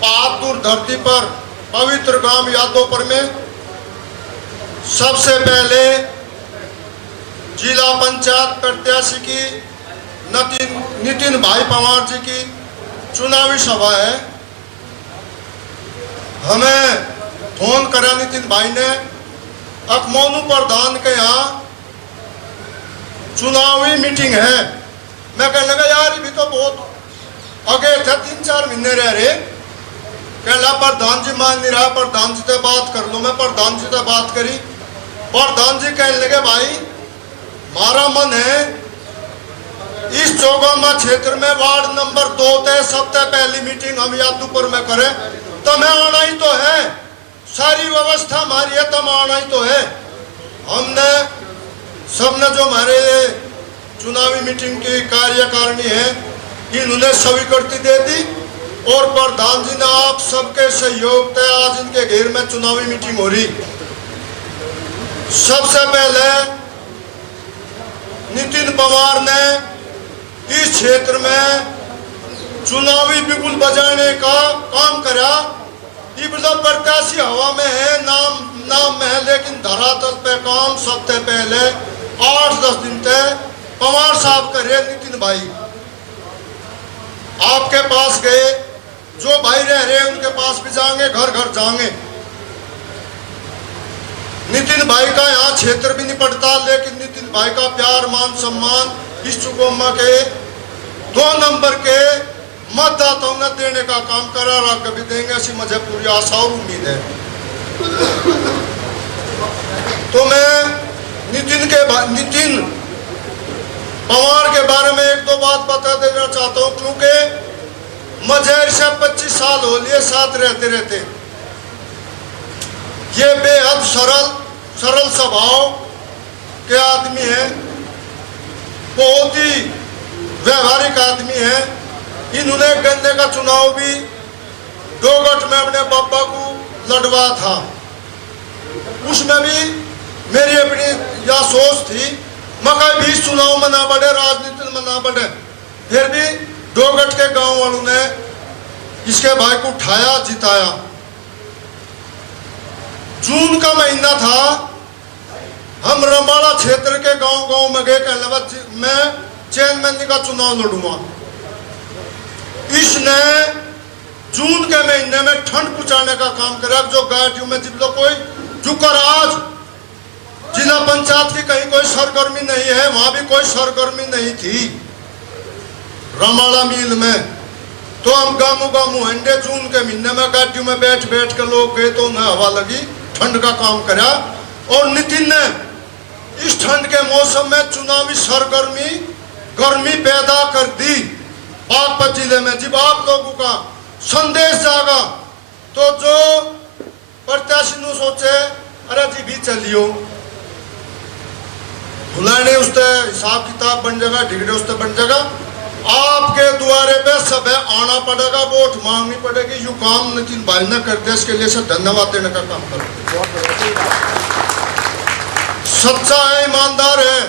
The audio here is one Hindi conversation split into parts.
बहादुर धरती पर पवित्र गांव यादवपुर में सबसे पहले जिला पंचायत प्रत्याशी की नितिन भाई पवार जी की चुनावी सभा है। हमें फोन करा नितिन भाई ने, अकमोनू प्रधान के यहाँ चुनावी मीटिंग है। मैं कहने लगा यार ये भी तो बहुत आगे थे, 3-4 महीने रह रहे। कहला प्रधान जी मान नहीं रहा, प्रधान जी से बात कर लो। मैं प्रधान जी से बात करी, प्रधान जी कहने लगे भाई मारा मन है इस चौगामा क्षेत्र में वार्ड नंबर 2 ते सबसे पहली मीटिंग हम यादवपुर में करें। तो मैं आना ही तो है, सारी व्यवस्था हमारी है, तो आना ही तो है। हमने सबने जो हमारे चुनावी मीटिंग की कार्यकारिणी है इन्होंने स्वीकृति दे दी और प्रधान जी ने आप सबके सहयोग से आज इनके घेर में चुनावी मीटिंग हो रही। सबसे पहले नितिन पवार ने इस क्षेत्र में चुनावी बिगुल बजाने का काम करा। ये प्रत्याशी हवा में है, नाम में है, लेकिन धरातल पे काम सबसे पहले 8-10 दिन तक पवार साहब करे। नितिन भाई आपके पास गए, जो भाई रह रहे उनके पास भी जाएंगे, घर घर जाएंगे। नितिन भाई का यहाँ क्षेत्र भी नहीं पड़ता, लेकिन नितिन भाई का प्यार मान सम्मान इस चुगोमा के 2 नंबर के मतदाताओं ने देने का काम करा रहा, कभी देंगे ऐसी मुझे पूरी आशा और उम्मीद है। तो मैं नितिन पवार के बारे में 1-2 बात बता देना चाहता हूँ, क्योंकि मुझे से 25 साल हो लिए साथ रहते रहते। ये बेहद सरल स्वभाव के आदमी है, बहुत ही व्यवहारिक आदमी है। इन्होंने गन्ने का चुनाव भी डोगट में अपने पापा को लड़वा था, उसमें भी मेरी अपनी यह सोच थी मगर भी चुनाव में ना बढ़े, राजनीति में ना बढ़े। फिर भी डोगट के गांव वालों ने इसके भाई को उठाया, जिताया। जून का महीना था, हम रंबाड़ा क्षेत्र के गांव में गए, कहने मैं चेयरमैन का चुनाव लड़ूंगा। इसने जून के महीने में ठंड पुचाने का काम करा, जो गाड़ियों में जिब लो कोई जुकर आज जिला पंचायत की कहीं कोई सरगर्मी नहीं है, वहां भी कोई सरगर्मी नहीं थी रमाड़ा मिल में। तो हम गामू अंडे जून के महीने में गाड़ियों में बैठ के लोग गए, तो उन्हें हवा लगी, ठंड का काम करा। और नितिन ने इस ठंड के मौसम में चुनावी सरगर्मी गर्मी पैदा कर दी बागपत जिले में। जब आप लोगों का संदेश जागा तो जो प्रत्याशी नु सोचे अरे जी भी चलियो, बुलाने उससे हिसाब किताब बन जाएगा, ढिगड़े उससे बन जाएगा। आपके द्वारे पे सब आना पड़ेगा, वोट मांगनी पड़ेगी। यू काम नितिन भाई ने करते, इसके लिए से धन्यवाद देने का काम करो। सच्चा है, ईमानदार है,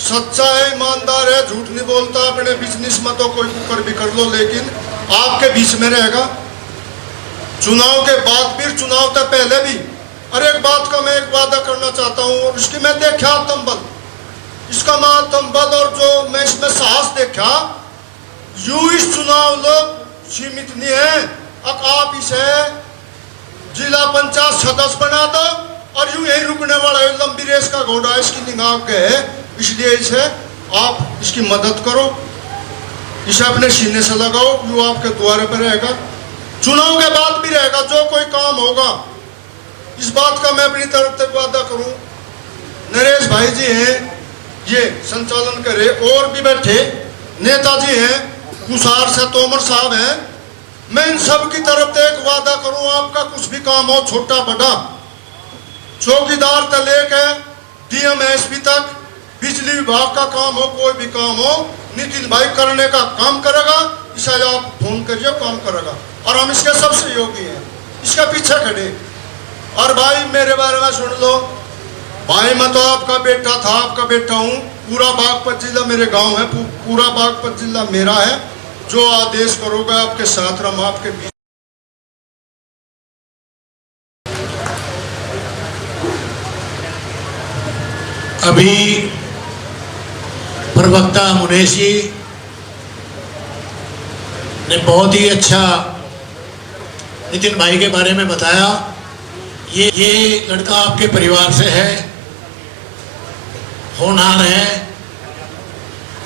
सच्चा है, ईमानदार है, झूठ नहीं बोलता। अपने बिजनेस में तो कोई कर भी कर लो, लेकिन आपके बीच में रहेगा। चुनाव के बाद भी, चुनाव से पहले भी। और एक बात का मैं एक वादा करना चाहता हूँ, और इसकी मैं देखा तंबल, इसका मां तंबल, और जो मैं इसमें साहस देखा, यू इस चुनाव लोग सीमित नहीं है। अब आप इसे जिला पंचायत सदस्य बना दो और यूं यही रुकने वाला है, लंबी रेस का घोड़ा इसकी निगाह के है, इसलिए इसे आप इसकी मदद करो, इसे अपने सीने से लगाओ। यू आपके द्वारे पर रहेगा, चुनाव के बाद भी रहेगा। जो कोई काम होगा, इस बात का मैं अपनी तरफ से वादा करूं। नरेश भाई जी हैं, ये संचालन करे, और भी बैठे नेताजी हैं, कुसार से तोमर साहब हैं। मैं इन सब की तरफ से एक वादा करूं, आपका कुछ भी काम हो, छोटा बड़ा, चौकीदार से लेके डीएम एसपी तक, बिजली विभाग का काम हो, कोई भी काम हो, नितिन भाई करने का काम करेगा। इसे आप फोन करिए, काम करेगा, और हम इसके सब सहयोगी हैं, इसके पीछे खड़े। और भाई मेरे बारे में सुन लो, भाई मैं तो आपका बेटा था, आपका बेटा हूँ। पूरा बागपत जिला मेरे गांव है, पूरा बागपत जिला मेरा है। जो आदेश करोगे आपके साथ हम आपके बीच। अभी प्रवक्ता मुनेश जी ने बहुत ही अच्छा नितिन भाई के बारे में बताया। ये लड़का आपके परिवार से है, होनहार है।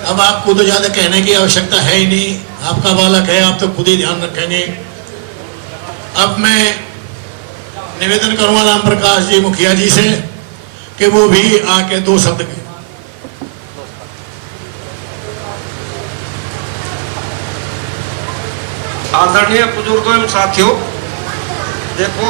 अब आपको तो ज़्यादा कहने की आवश्यकता है ही नहीं, आपका बालक है, आप तो खुद ही ध्यान रखेंगे। अब मैं निवेदन करूँगा राम प्रकाश जी मुखिया जी से कि वो भी आके दो शब्द कहें। आदरणीय बुजुर्गों एवं साथियों, देखो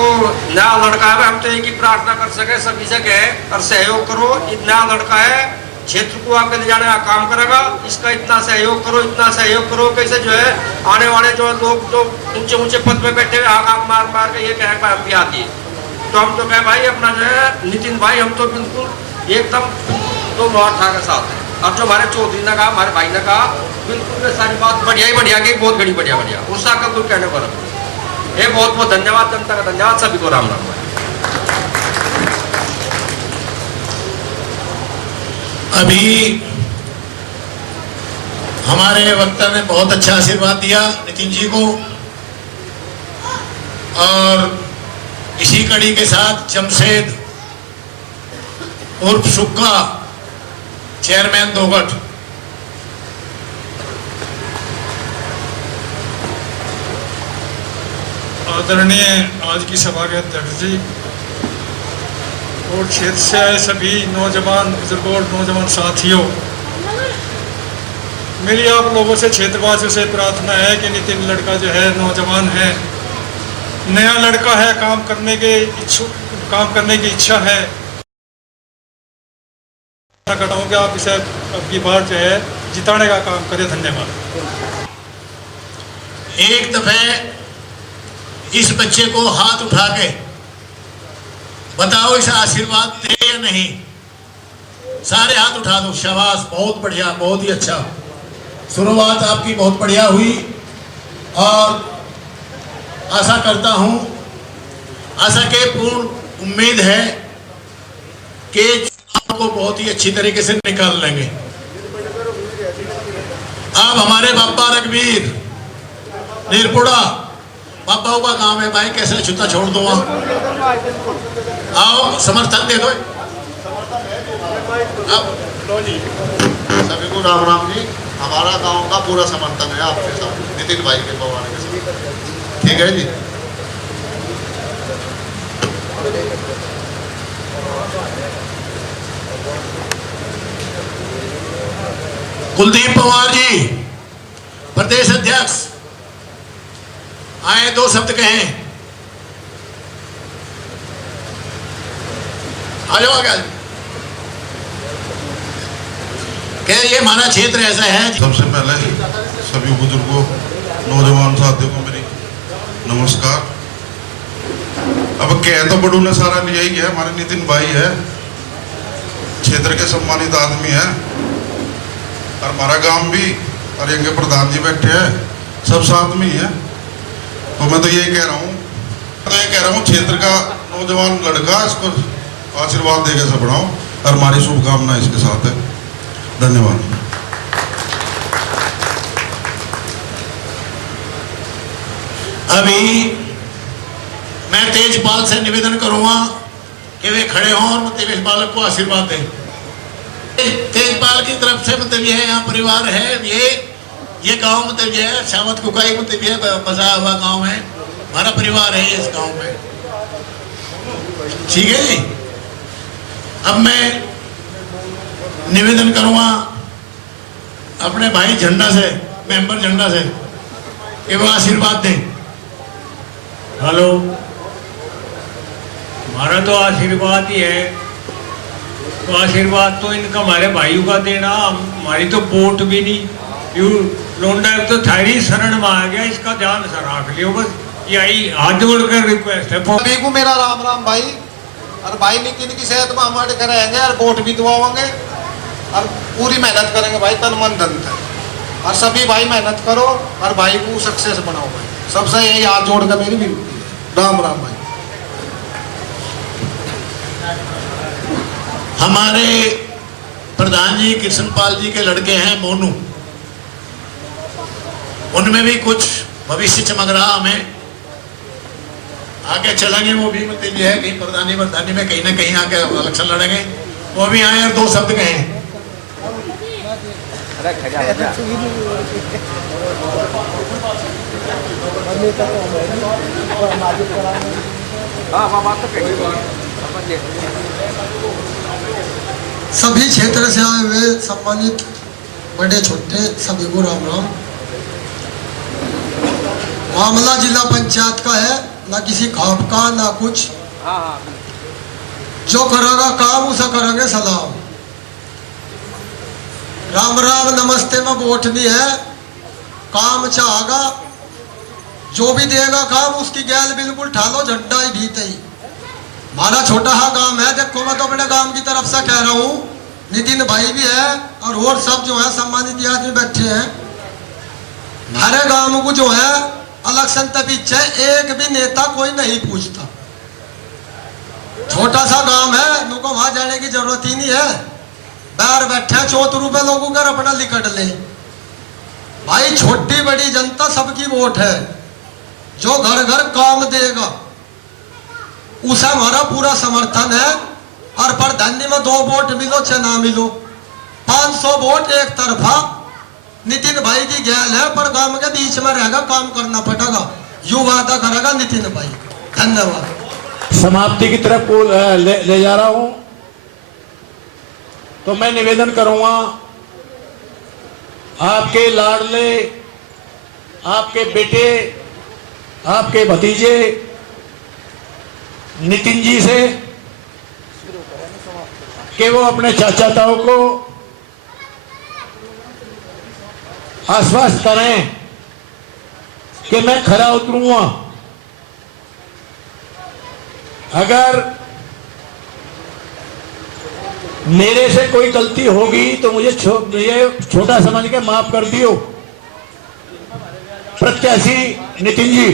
नया लड़का है, हम तो एक ही प्रार्थना कर सके सभी से कहे और सहयोग करो। नया लड़का है, क्षेत्र को आगे ले जाने का काम करेगा, इसका इतना सहयोग करो, इतना सहयोग करो। कैसे जो है आने वाले जो लोग जो ऊंचे ऊंचे पद पे बैठे हुए आग मार मार के ये कहे हम भी आती है, तो हम तो कहे भाई अपना जो है नितिन भाई हम तो बिल्कुल एकदम तो मुआठा के साथ है। और जो हमारे चौधरी ने कहा, हमारे भाई ने कहा, बिल्कुल सारी बात बढ़िया ही बढ़िया की, बहुत घड़ी बढ़िया बढ़िया उसका का कोई कहने पर ये बहुत बहुत धन्यवाद, जनता का धन्यवाद, सभी को राम राम। अभी हमारे वक्ता ने बहुत अच्छा आशीर्वाद दिया नितिन जी को, और इसी कड़ी के साथ जमशेद उर्फ सुक्का चेयरमैन दोगट। आदरणीय आज की सभा के अध्यक्ष जी और क्षेत्र से आए सभी नौजवान बुजुर्गों और नौजवान साथियों, मेरी आप लोगों से क्षेत्रवासियों से प्रार्थना है कि नितिन लड़का जो है नौजवान है, नया लड़का है, काम करने की इच्छा है। करवाऊंगा आप इसे अब की बार जो है जिताने का काम करें। धन्यवाद। एक दफे इस बच्चे को हाथ उठा के बताओ इसे आशीर्वाद दे या नहीं। सारे हाथ उठा दो। शाबाश, बहुत बढ़िया, बहुत ही अच्छा। शुरुआत आपकी बहुत बढ़िया हुई और आशा करता हूं, आशा के पूर्ण उम्मीद है कि चुनाव को बहुत ही अच्छी तरीके से निकाल लेंगे। अब हमारे बाबा रघुवीर नीरपुड़ा बाबा का काम है भाई, कैसे छुट्टा छोड़ दूंगा। आओ समर्थन दे दो। अब सभी को राम राम जी। हमारा गांव का पूरा समर्थन है आपके साथ, नितिन भाई के पवार के साथ, ठीक है जी। कुलदीप पवार जी प्रदेश अध्यक्ष आए, दो शब्द कहें। आ जाओ आगे। क्या ये हमारा क्षेत्र ऐसा है? सबसे पहले सभी बुजुर्गों नौजवान साथियों को मेरी नमस्कार। अब कह तो बड़ू ने सारा लिया ही है, हमारे नितिन भाई है, क्षेत्र के सम्मानित आदमी है, और हमारा गांव भी, और यंगे प्रधान जी बैठे हैं, सब साथ में ही है। तो मैं तो ये कह रहा हूँ क्षेत्र का नौजवान लड़का, इसको आशीर्वाद देकर से बढ़ाओ, और हमारी शुभकामनाएं इसके साथ है। धन्यवाद। अभी मैं तेजपाल से निवेदन करूंगा कि वे खड़े हों और तेज बालक को आशीर्वाद दें। तेजपाल की तरफ से मतलब ये है, यहाँ परिवार है, ये गांव मतलब ये है शावत कुकाई मतलब ये बसा हुआ गांव है, हमारा परिवार है इस गांव में, ठीक है जी। अब मैं निवेदन करूंगा अपने भाई झंडा से, मेंबर झंडा से, कि वो आशीर्वाद दें। हेलो, हमारा तो आशीर्वाद ही है, तो आशीर्वाद तो इनका हमारे भाइयों का देना, हमारी तो वोट भी नहीं। यू लोंडा तो थारी शरण में आ गया, इसका ध्यान से रख लियो, बस यही हाथ जोड़कर रिक्वेस्ट है। सभी को मेरा राम राम भाई। और भाई नितिन की सेहत में हमारे घर रहेंगे और वोट भी दुआओगे और पूरी मेहनत करेंगे भाई, तन मन धन से। और सभी भाई मेहनत करो और भाई को सक्सेस बनाओ भाई। सबसे यही हाथ जोड़ कर मेरी विनती है। राम राम भाई। हमारे प्रधान जी कृष्णपाल जी के लड़के हैं मोनू, उनमें भी कुछ भविष्य चमक रहा। हमें आगे चलेंगे, वो भी मतलब ये है कहीं प्रधानी वर्धानी में कहीं ना कहीं आके इलेक्शन लड़ेंगे, वो भी आए और 2 शब्द कहें। सभी क्षेत्र से आए हुए सम्मानित बड़े छोटे सभी को राम राम। मामला जिला पंचायत का है, ना किसी खाप का ना कुछ। जो करेगा काम उसे करेंगे सलाम। राम राम नमस्ते में वोट नहीं है, काम चाहेगा जो भी देगा काम उसकी गैल बिल्कुल ठालो, झंडा ही भीते ही। हमारा छोटा सा गांव है, देखो मैं तो अपने गांव की तरफ से कह रहा हूँ, नितिन भाई भी है और सब जो है सम्मानित आदमी बैठे हैं। हमारे गांव को जो है इलेक्शन तक पीछे एक भी नेता कोई नहीं पूछता। छोटा सा गांव है, नुको वहां जाने की जरूरत ही नहीं है। बाहर बैठे 34 रुपए लोगों का अपना लिकट ले। भाई छोटी बड़ी जनता सबकी वोट है, जो घर घर काम देगा उसे हमारा पूरा समर्थन है। और प्रधानी में 2 वोट मिलो चाहे ना मिलो, 500 वोट एक तरफा नितिन भाई की गैल है, पर गांव के बीच में रहेगा, काम करना पड़ेगा, यू वादा करेगा नितिन भाई। धन्यवाद। समाप्ति की तरफ ले जा रहा हूं, तो मैं निवेदन करूंगा आपके लाडले, आपके बेटे, आपके भतीजे नितिन जी से कि वो अपने चाचा ताऊ को आश्वस्त करें कि मैं खरा उतरूंगा। अगर मेरे से कोई गलती होगी तो मुझे छोटा समझ के माफ कर दियो। प्रत्याशी नितिन जी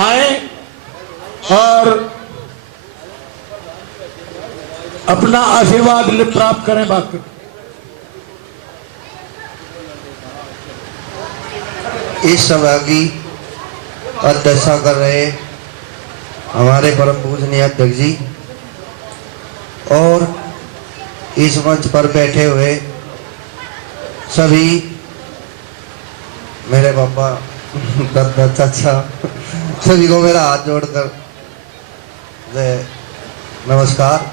आए और अपना आशीर्वाद प्राप्त करें। बाकी इस सभा की अध्यक्षता कर रहे हमारे परम पूजनीय अध्यक्ष जी और इस मंच पर बैठे हुए सभी मेरे पापा, दादा, चाचा, सभी को मेरा हाथ जोड़कर नमस्कार।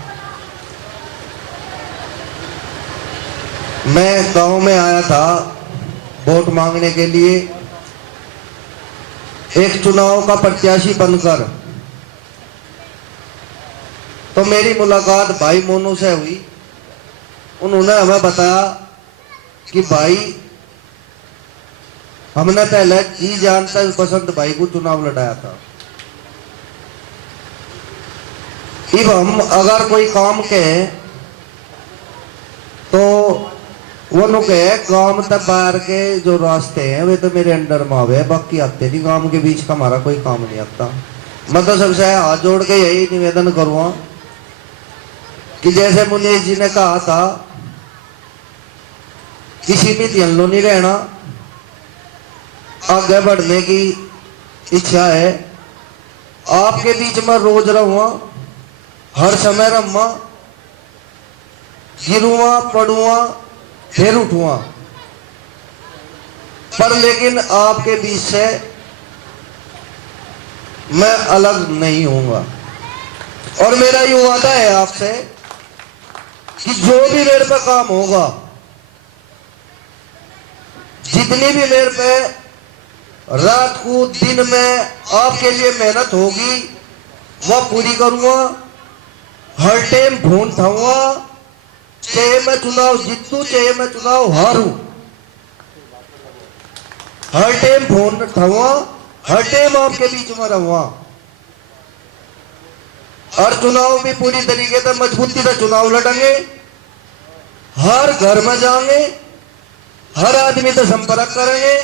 मैं गांव में आया था वोट मांगने के लिए, एक चुनाव का प्रत्याशी बनकर। तो मेरी मुलाकात भाई मोनू से हुई। उन्होंने हमें बताया कि भाई हमने पहले जी जानता बसंत भाई को चुनाव लड़ाया था। अब हम अगर कोई काम कहें तो वो लोग गांव तक बाहर के जो रास्ते हैं वे तो मेरे अंडर में आवे, बाकी आते नहीं, गांव के बीच का हमारा कोई काम नहीं आता। मैं तो सबसे हाथ जोड़ के यही निवेदन करूंगा कि जैसे मुनीश जी ने कहा था कि सीमित यल्लो नहीं रहना, आगे बढ़ने की इच्छा है। आपके बीच में रोज रहूंगा, हर समय रहूंगा, गिरूंगा, पढ़ूंगा, फिर उठूंगा, पर लेकिन आपके बीच से मैं अलग नहीं होऊंगा। और मेरा ये वादा है आपसे कि जो भी मेरे पे काम होगा, जितनी भी मेरे पे रात को दिन में आपके लिए मेहनत होगी वह पूरी करूंगा। हर टाइम ढूंढ थाऊंगा, चाहे मैं चुनाव जीतूं चाहे मैं चुनाव हारूं, हर टाइम फोन उठाऊंगा, हर टाइम आपके बीच में रहूंगा। और चुनाव भी पूरी तरीके से मजबूती से चुनाव लड़ेंगे, हर घर में जाएंगे, हर आदमी से संपर्क करेंगे,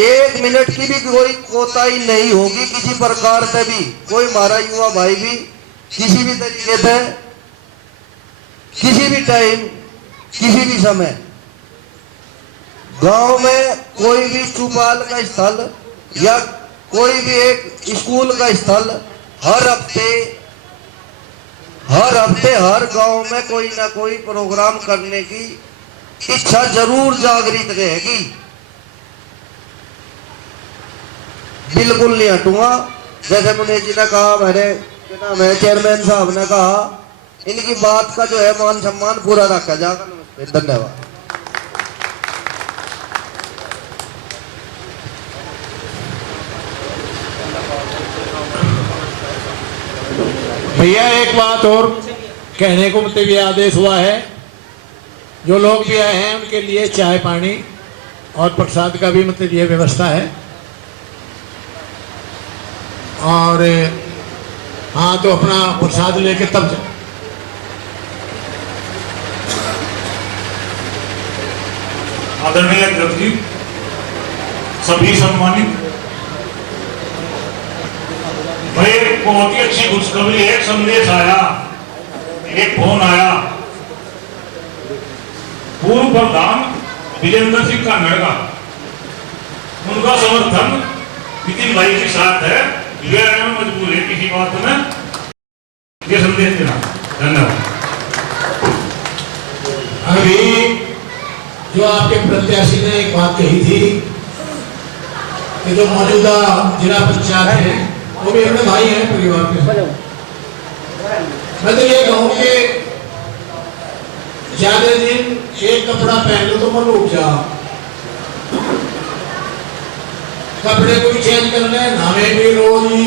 1 मिनट की भी कोई कोताही नहीं होगी किसी प्रकार से भी। कोई हमारा युवा भाई भी किसी भी तरीके से किसी भी टाइम किसी भी समय गांव में कोई भी चौपाल का स्थल या कोई भी एक स्कूल का स्थल हर हफ्ते हर गांव में कोई ना कोई प्रोग्राम करने की इच्छा जरूर जागृत रहेगी। बिल्कुल नहीं हटूंगा। जैसे मुनीष जी ने कहा, मेरे चेयरमैन साहब ने कहा, इनकी बात का जो है मान सम्मान पूरा रखा जाएगा। नमस्ते, धन्यवाद। भैया एक बात और कहने को मतलब ये आदेश हुआ है, जो लोग भी आए हैं उनके लिए चाय पानी और प्रसाद का भी मतलब ये व्यवस्था है। और हाँ, तो अपना प्रसाद लेके तब जाए। आदरणीय अध्यक्ष जी, सभी सम्मानित, भाई बहुत ही अच्छी खुशखबरी है। एक संदेश आया, एक फोन आया पूर्व प्रधान विजेंद्र सिंह कांगड़ का, उनका समर्थन नितिन भाई के साथ है। वे मजबूर है किसी बात में ये संदेश देना। धन्यवाद। अभी जो आपके प्रत्याशी ने एक बात कही थी कि जो मौजूदा जिला पंचायत है वो भी अपने भाई हैं परिवार के। मैं तो ये कहूँ कि ज्यादा दिन एक कपड़ा पहन लो तो मन रुक जा, कपड़े को भी चेंज कर ले, नामे भी रोज ही,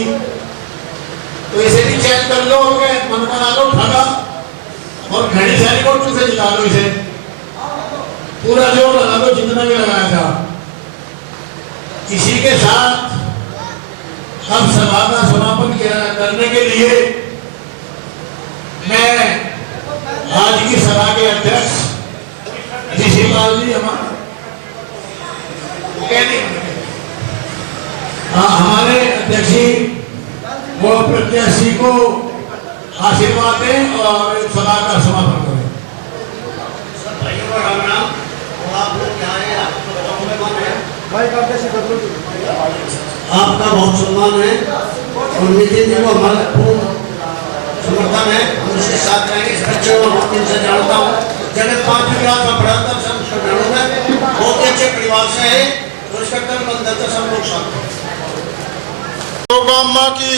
तो इसे भी चेंज कर लो, मन बना लो, ठगा और घड़ी सारी को से निकालो, इसे पूरा जोर लगा दो जितना भी लगाया था। इसी के साथ हम सभा का समापन करने के लिए मैं आज की सभा के अध्यक्ष ऋषिपाल जी हमारे अध्यक्ष वो प्रत्याशी को आशीर्वाद दें और सभा का समापन करें। आपका बहुत सम्मान है और नितिन जी को हमारा पूर्ण समर्थन है। हम इसके साथ रहेंगे। इस बच्चे को बहुत दिन से जानता हूँ, जब 5वीं क्लास में पढ़ा तब सब उसको जानूँ मैं। बहुत ही अच्छे परिवार से है और इसका तन बंधन सब लोग साथ हैं। तो गामा की